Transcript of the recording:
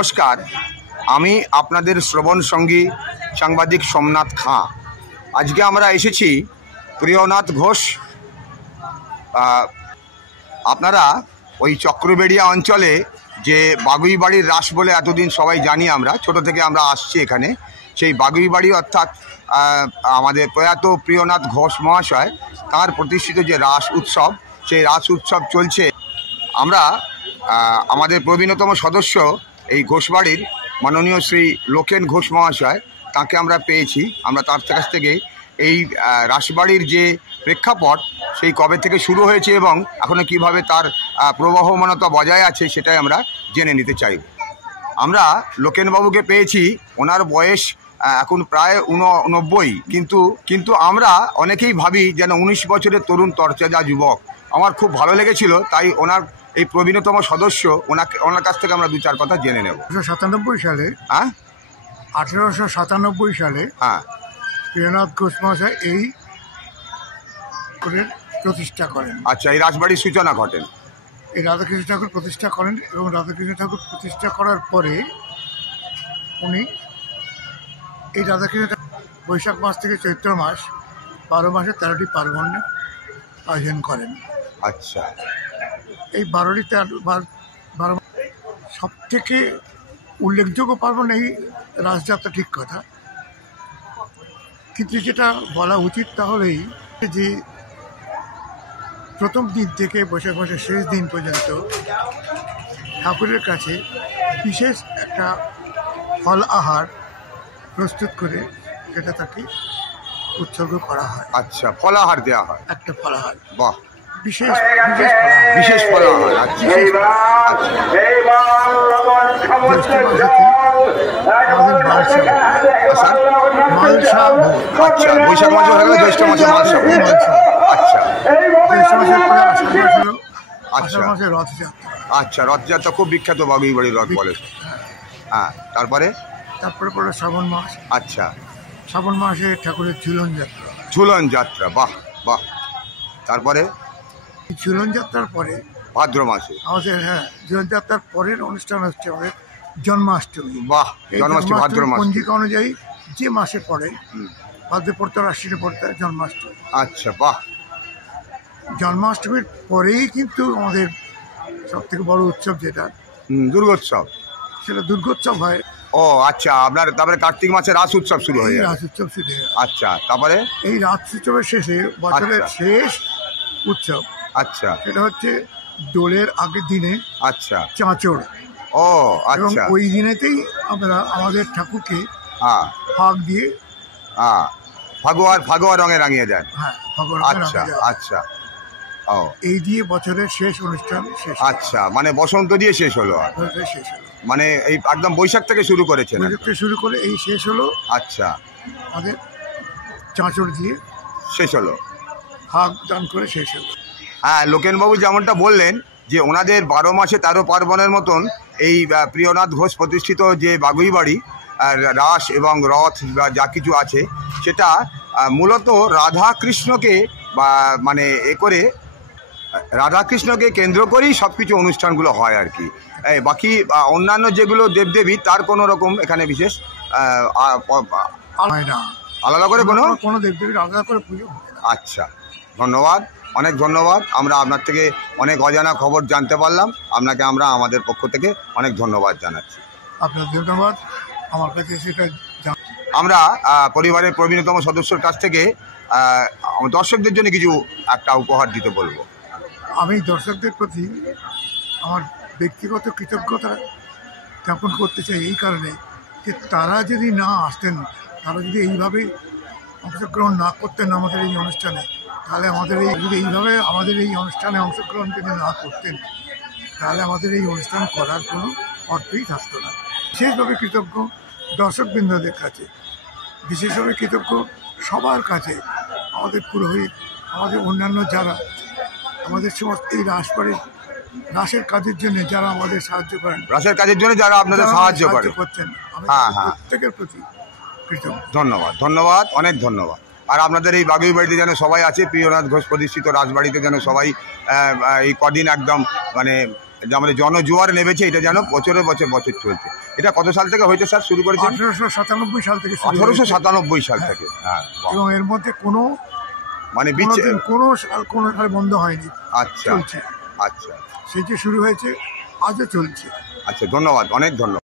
নমস্কার, আমি আপনাদের শ্রবণ সঙ্গী সাংবাদিক সোমনাথ খাঁ। আজকে আমরা এসেছি প্রিয়নাথ ঘোষ। আপনারা ওই চক্রবেড়িয়া অঞ্চলে যে বাগুইবাড়ির রাস বলে এতদিন সবাই জানি, আমরা ছোট থেকে আমরা আসছি এখানে। সেই বাগুইবাড়ি অর্থাৎ আমাদের প্রয়াত প্রিয়নাথ ঘোষ মহাশয় তাঁর প্রতিষ্ঠিত যে রাস উৎসব, সেই রাস উৎসব চলছে। আমরা আমাদের প্রবীণতম সদস্য এই ঘোষবাড়ির মাননীয় শ্রী লোকেন ঘোষ মহাশয়, তাকে আমরা পেয়েছি। আমরা তার কাছ থেকে এই রাসবাড়ির যে প্রেক্ষাপট, সেই কবে থেকে শুরু হয়েছে এবং এখনও কীভাবে তার প্রবাহমানতা বজায় আছে, সেটাই আমরা জেনে নিতে চাইব। আমরা লোকেনবাবুকে পেয়েছি, ওনার বয়স এখন প্রায় 89, কিন্তু আমরা অনেকেই ভাবি যেন 19 বছরের তরুণ তরতাজা যুবক। আমার খুব ভালো লেগেছিল, তাই ওনার এই প্রবীণতম সদস্য, ওনার কাছ থেকে আমরা দু চার কথা জেনে নেব। 1897 সালে 1897 সালে প্রিয়নাথ ঘোষ মহাশয় এই প্রতিষ্ঠা করেন। আচ্ছা, এই রাজবাড়ির সূচনা ঘটেন। এই রাধাকৃষ্ণ ঠাকুর প্রতিষ্ঠা করেন এবং রাধাকৃষ্ণ ঠাকুর প্রতিষ্ঠা করার পরে উনি এই রাধাকৃষ্ণ বৈশাখ মাস থেকে চৈত্র মাস 12 মাসে 13টি পার্বণের আয়োজন করেন। আচ্ছা, এই 12 সব থেকে উল্লেখযোগ্য পার্বণ এই রাসযাত্রা, ঠিক কথা, কিন্তু যেটা বলা উচিত তাহলেই যে প্রথম দিন থেকে বসে বসে শেষ দিন পর্যন্ত ঠাকুরের কাছে বিশেষ একটা ফল আহার প্রস্তুত করে যেটা তাকে উৎসর্গ করা হয়। আচ্ছা, ফলাহার দেওয়া হয়, একটা ফলাহার। বাহ, বিশেষ ফলাহার। আচ্ছা, বৈশাখ মাসে হয়ে গেলে জ্যৈষ্ঠ মাসে মালসা। আচ্ছা, রথযাত্রা খুব বিখ্যাত, বাগুইবাড়ির রথ বলে। হ্যাঁ, তারপরে পরে শ্রাবণ মাস। আচ্ছা, শ্রাবণ মাসে ঠাকুরের ঝুলন যাত্রা। বাহ বাহ। তারপরে ঝুলন যাত্রার পরে ভাদ্র মাসে আমাদের, ঝুলন যাত্রার পরের অনুষ্ঠান হচ্ছে আমাদের জন্মাষ্টমী। বাহ, জন্মাষ্টমী ভাদ্র মাস। পঞ্জিকা অনুযায়ী যে মাসে পড়ে, ভাদ্র পড়তে আশ্বিনে পড়তে জন্মাষ্টমী। আচ্ছা, বাহ। জন্মাষ্টমীর পরেই কিন্তু আমাদের সব থেকে বড় উৎসব যেটা দুর্গোৎসব, সেটা দুর্গোৎসব হয়। ও আচ্ছা, আপনার তারপরে কার্তিক মাসে রাস উৎসব শুরু হয়। রাস উৎসব শুরু হয়। আচ্ছা, তারপরে এই রাস উৎসবের শেষে বছরের শেষ উৎসব। আচ্ছা, সেটা হচ্ছে দোলের আগের দিনে। আচ্ছা, চাঁচড়। ও আচ্ছা, ওই দিনেতেই আমরা আমাদের ঠাকুরকে ফাঁক দিয়ে ফাগুয়া রঙে রাঙিয়ে যায়। আচ্ছা আচ্ছা, ও এই দিয়ে বছরের শেষ অনুষ্ঠান শেষ। আচ্ছা, মানে বসন্ত দিয়ে শেষ হলো। মানে এই একদম বৈশাখ থেকে শুরু করেছেন? বৈশাখ থেকে শুরু করে এই শেষ হলো। আচ্ছা, আমাদের চাঁচড় দিয়ে শেষ হলো, ফাঁক দান করে শেষ হলো। হ্যাঁ, লোকেনবাবু যেমনটা বললেন যে ওনাদের 12 মাসে 13 পার্বণের মতন এই প্রিয়নাথ ঘোষ প্রতিষ্ঠিত যে বাগুইবাড়ি রাস এবং রথ বা যা কিছু আছে, সেটা মূলত রাধাকৃষ্ণকে মানে করে রাধাকৃষ্ণকে কেন্দ্র করেই সব কিছু অনুষ্ঠানগুলো হয় আর কি। বাকি অন্যান্য যেগুলো দেবদেবী, তার কোনো রকম এখানে বিশেষ আলাদা করে কোনো দেবদেবীর আলাদা করে পুজো। আচ্ছা, ধন্যবাদ, অনেক ধন্যবাদ। আমরা আপনার থেকে অনেক অজানা খবর জানতে পারলাম। আপনাকে আমরা আমাদের পক্ষ থেকে অনেক ধন্যবাদ জানাচ্ছি। আপনার ধন্যবাদ। আমার কাছে সেটা আমরা পরিবারের প্রবীণতম সদস্যর কাছ থেকে দর্শকদের জন্য কিছু একটা উপহার দিতে বলবো। আমি দর্শকদের প্রতি আমার ব্যক্তিগত কৃতজ্ঞতা জ্ঞাপন করতে চাই এই কারণে যে তারা যদি না আসতেন, তারা যদি এইভাবে অংশগ্রহণ না করতেন আমাদের এই অনুষ্ঠানে, তাহলে এইভাবে আমাদের এই অনুষ্ঠানে অংশগ্রহণ যদি না করতেন, তাহলে আমাদের এই অনুষ্ঠান করার কোনো অর্থই থাকতো না। বিশেষভাবে কৃতজ্ঞ দর্শকবৃন্দদের কাছে, বিশেষভাবে কৃতজ্ঞ সবার কাছে, আমাদের পুরোহিত, আমাদের অন্যান্য যারা আমাদের সমস্ত এই রাসের কাজের জন্য যারা আমাদের সাহায্য করেন, রাসের কাজের জন্য যারা আপনাদের সাহায্য করছেন, প্রত্যেকের প্রতি কৃতজ্ঞ। ধন্যবাদ, অনেক ধন্যবাদ। আর আপনাদের এই বাগুইবাড়িতে যেন সবাই আছে, প্রিয়নাথ ঘোষ প্রতিষ্ঠিত রাজবাড়িতে যেন সবাই এই কদিন একদম মানে যে আমাদের জনজোয়ার নেমেছে, এটা যেন বছরের বছর বছর চলছে। এটা কত সাল থেকে হয়েছে স্যার, শুরু করেছেন? 1897 সাল থেকে 1897 সাল থেকে। হ্যাঁ, বাহ। এবং এর মধ্যে কোনো মানে কোনো সাল বন্ধ হয়নি, আচ্ছা চলছে। আচ্ছা সেই যে শুরু হয়েছে আজও চলছে। আচ্ছা, ধন্যবাদ, অনেক ধন্যবাদ।